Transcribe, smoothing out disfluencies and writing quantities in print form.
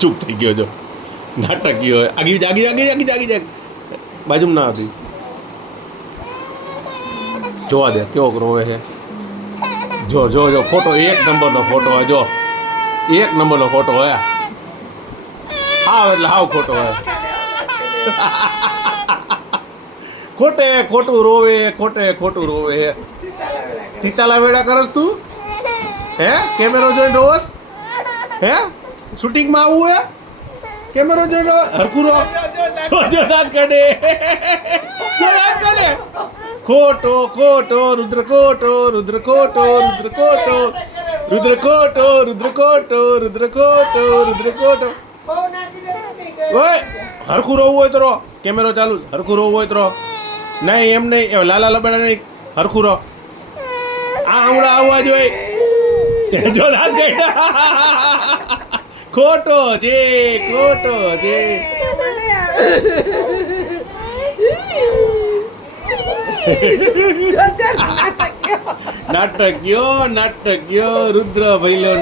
ચૂપ થઈ ગયો જો નાટકીય આગી જાગી જાગી જાગી જાગી જાગ બાજુમાં ના હતી જોવા દે કેવો રોવે છે જો જો જો ફોટો 1 નંબરનો ફોટો હે જો 1 નંબરનો ફોટો હે હાવ એટલે હાવ ખોટો હે ખોટે ખોટું રોવે ખોટે ખોટું રોવે તીતાલા વેડા કરસ તું હે કેમેરો જોઈને રોવસ હે શૂટિંગમાં આવું હે કેમેરો જોઈને હરખું રો જો દાંત કાઢે ખોટો ખોટો રુદ્ર ખોટો રુદ્ર ખોટો રુદ્ર ખોટો રુદ્ર ખોટો રુદ્ર ખોટો રુદ્ર ખોટો રુદ્ર ખોટો ઓય હરખું રોવું હોય તો રો કેમેરો ચાલુ હરખું રોવું હોય તો રો નહીં એમ નહીં લાલા લબડા નહીં હરખું રો આ હમણાં આવવા જોઈએ જો દાંત કાઢ્યા ખોટો છે ખોટો છે નાટક્યો રુદ્ર ભૈલો